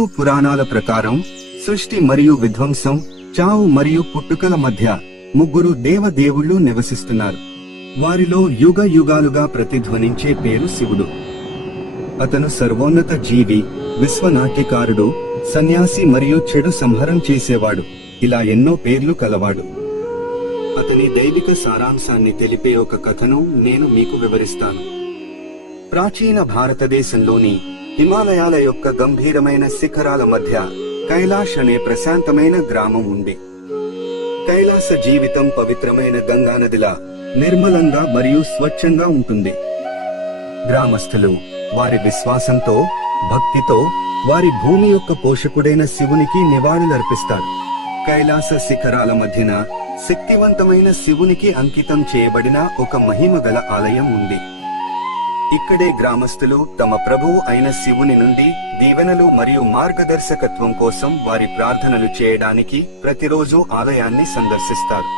హిందూ పురాణాల ప్రకారం సృష్టి మరియు విధ్వంసం, చావు మరియు పుట్టుకల మధ్య ముగ్గురు దేవదేవుళ్ళు నివసిస్తున్నారు. వారిలో యుగ యుగాలుగా ప్రతిధ్వనించే పేరు శివుడు. అతను సర్వోన్నత జీవి, విశ్వనాట్యకారుడు, సన్యాసి మరియు చెడు సంహారం చేసేవాడు. ఇలా ఎన్నో పేర్లు కలవాడు. అతని దైవిక సారాంశాన్ని తెలిపే ఒక కథను నేను మీకు వివరిస్తాను. ప్రాచీన భారతదేశంలోని హిమాలయాల యొక్క గంభీరమైన శిఖరాల మధ్య కైలాష్ అనే ప్రశాంతమైన గ్రామం ఉంది. కైలాస జీవితం పవిత్రమైన గంగానదిలా నిర్మలంగా మరియు స్వచ్ఛంగా ఉంటుంది. గ్రామస్తులు వారి విశ్వాసంతో, భక్తితో వారి భూమి యొక్క పోషకుడైన శివునికి నివాళులర్పిస్తారు. కైలాస శిఖరాల మధ్యన శక్తివంతమైన శివునికి అంకితం చేయబడిన ఒక మహిమగల ఆలయం ఉంది. ఇక్కడే గ్రామస్తులు తమ ప్రభువు అయిన శివుని నుండి దీవెనలు మరియు మార్గదర్శకత్వం కోసం వారి ప్రార్థనలు చేయడానికి ప్రతిరోజు ఆలయాన్ని సందర్శిస్తారు.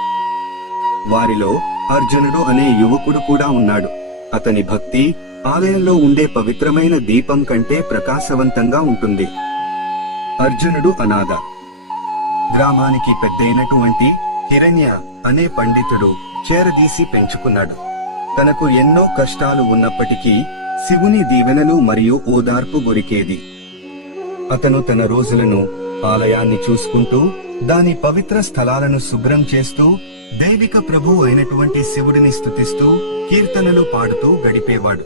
వారిలో అర్జునుడు అనే యువకుడు కూడా ఉన్నాడు. అతని భక్తి ఆలయంలో ఉండే పవిత్రమైన దీపం కంటే ప్రకాశవంతంగా ఉంటుంది. అర్జునుడు అనాథ. గ్రామానికి పెద్దయినటువంటి హిరణ్య అనే పండితుడు చేరదీసి పెంచుకున్నాడు. తనకు ఎన్నో కష్టాలు ఉన్నప్పటికీ శివుని దీవెనలు మరియు ఓదార్పు దొరికేది. అతను తన రోజులను ఆలయాన్ని చూసుకుంటూ, దాని పవిత్ర స్థలాలను శుభ్రం చేస్తూ, దైవిక ప్రభువు అయినటువంటి శివుడిని స్తుతిస్తూ, కీర్తనలు పాడుతూ గడిపేవాడు.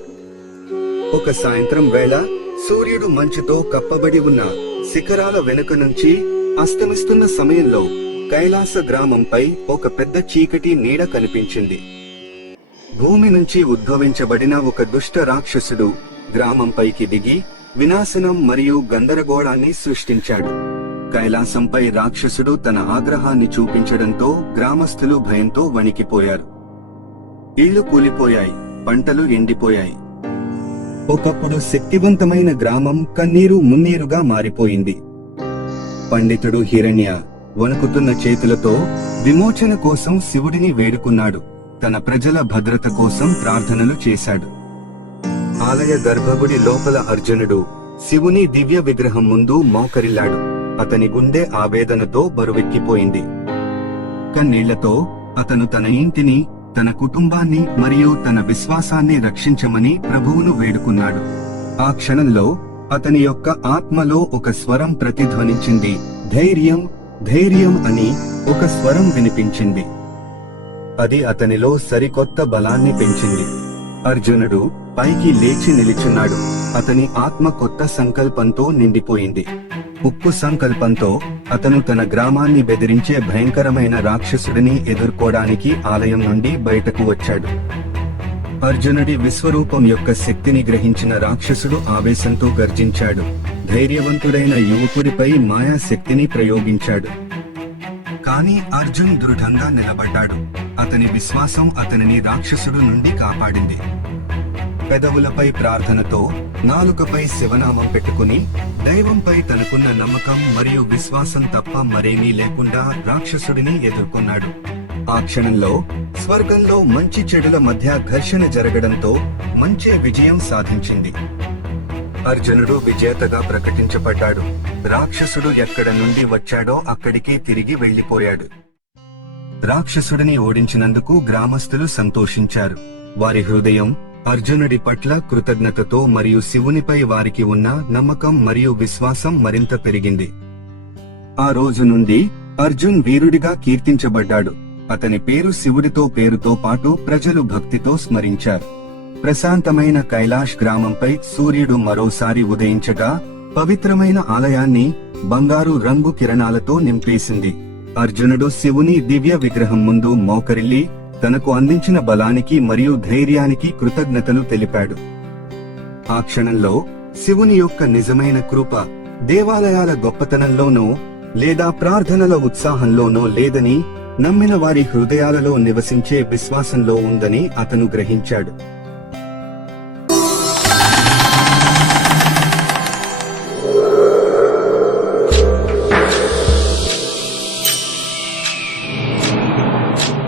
ఒక సాయంత్రం వేళ సూర్యుడు మంచుతో కప్పబడి ఉన్న శిఖరాల వెనుక నుంచి అస్తమిస్తున్న సమయంలో కైలాస గ్రామంపై ఒక పెద్ద చీకటి నీడ కనిపించింది. భూమి నుంచి ఉద్భవించబడిన ఒక దుష్ట రాక్షసుడు గ్రామంపైకి దిగి వినాశనం మరియు గందరగోళాన్ని సృష్టించాడు. కైలాసంపై రాక్షసుడు తన ఆగ్రహాన్ని చూపించడంతో గ్రామస్తులు భయంతో వణికిపోయారు. ఇళ్లు కూలిపోయాయి, పంటలు ఎండిపోయాయి. ఒకప్పుడు శక్తివంతమైన గ్రామం కన్నీరు మున్నీరుగా మారిపోయింది. పండితుడు హిరణ్య వణుకుతున్న చేతులతో విమోచన కోసం శివుడిని వేడుకున్నాడు. తన ప్రజల భద్రత కోసం ప్రార్థనలు చేశాడు. ఆలయ గర్భగుడి లోపల అర్జునుడు శివుని దివ్య విగ్రహం ముందు మోకరిల్లాడు. అతని గుండె ఆవేదనతో బరువెక్కిపోయింది. కన్నీళ్లతో అతను తన ఇంటిని, తన కుటుంబాన్ని మరియు తన విశ్వాసాన్ని రక్షించమని ప్రభువును వేడుకున్నాడు. ఆ క్షణంలో అతని యొక్క ఆత్మలో ఒక స్వరం ప్రతిధ్వనించింది. ధైర్యం, ధైర్యం అని ఒక స్వరం వినిపించింది. అది అతనిలో సరికొత్త బలాన్ని పెంచింది. అర్జునుడు పైకి లేచి నిలిచున్నాడు. అతని ఆత్మ కొత్త సంకల్పంతో నిండిపోయింది. ఉక్కు సంకల్పంతో అతను తన గ్రామాన్ని బెదిరించే భయంకరమైన రాక్షసుడిని ఎదుర్కోవడానికి ఆలయం నుండి బయటకు వచ్చాడు. అర్జునుడి విశ్వరూపం యొక్క శక్తిని గ్రహించిన రాక్షసుడు ఆవేశంతో గర్జించాడు. ధైర్యవంతుడైన యువకుడిపై మాయా శక్తిని ప్రయోగించాడు. కానీ అర్జున్ దృఢంగా నిలబడ్డాడు. అతని విశ్వాసం అతనిని రాక్షసుడు నుండి కాపాడింది. పెదవులపై ప్రార్థనతో, నాలుకపై శివనామం పెట్టుకుని, దైవంపై తనకున్న నమ్మకం మరియు విశ్వాసం తప్ప మరేమీ లేకుండా రాక్షసుడిని ఎదుర్కొన్నాడు. ఆ క్షణంలో స్వర్గంలో మంచి చెడుల మధ్య ఘర్షణ జరగడంతో మంచే విజయం సాధించింది. అర్జునుడు విజేతగా ప్రకటించబడ్డాడు. రాక్షసుడు ఎక్కడ నుండి వచ్చాడో అక్కడికి తిరిగి వెళ్లిపోయాడు. రాక్షసుడిని ఓడించినందుకు గ్రామస్తులు సంతోషించారు. వారి హృదయం అర్జునుడి పట్ల కృతజ్ఞతతో మరియు శివునిపై వారికి ఉన్న నమ్మకం మరియు విశ్వాసం మరింత పెరిగింది. ఆ రోజు నుండి అర్జున్ వీరుడిగా కీర్తించబడ్డాడు. అతని పేరు శివుడితో పేరుతో పాటు ప్రజలు భక్తితో స్మరించారు. ప్రశాంతమైన కైలాష్ గ్రామంపై సూర్యుడు మరోసారి ఉదయించగా పవిత్రమైన ఆలయాన్ని బంగారు రంగు కిరణాలతో నింపేసింది. అర్జునుడు శివుని దివ్య విగ్రహం ముందు మోకరిల్లి తనకు అందించిన బలానికి మరియు ధైర్యానికి కృతజ్ఞతలు తెలిపాడు. ఆ క్షణంలో శివుని యొక్క నిజమైన కృప దేవాలయాల గొప్పతనంలోనో లేదా ప్రార్థనల ఉత్సాహంలోనో లేదని, నమ్మిన వారి హృదయాలలో నివసించే విశ్వాసంలో ఉందని అతను గ్రహించాడు.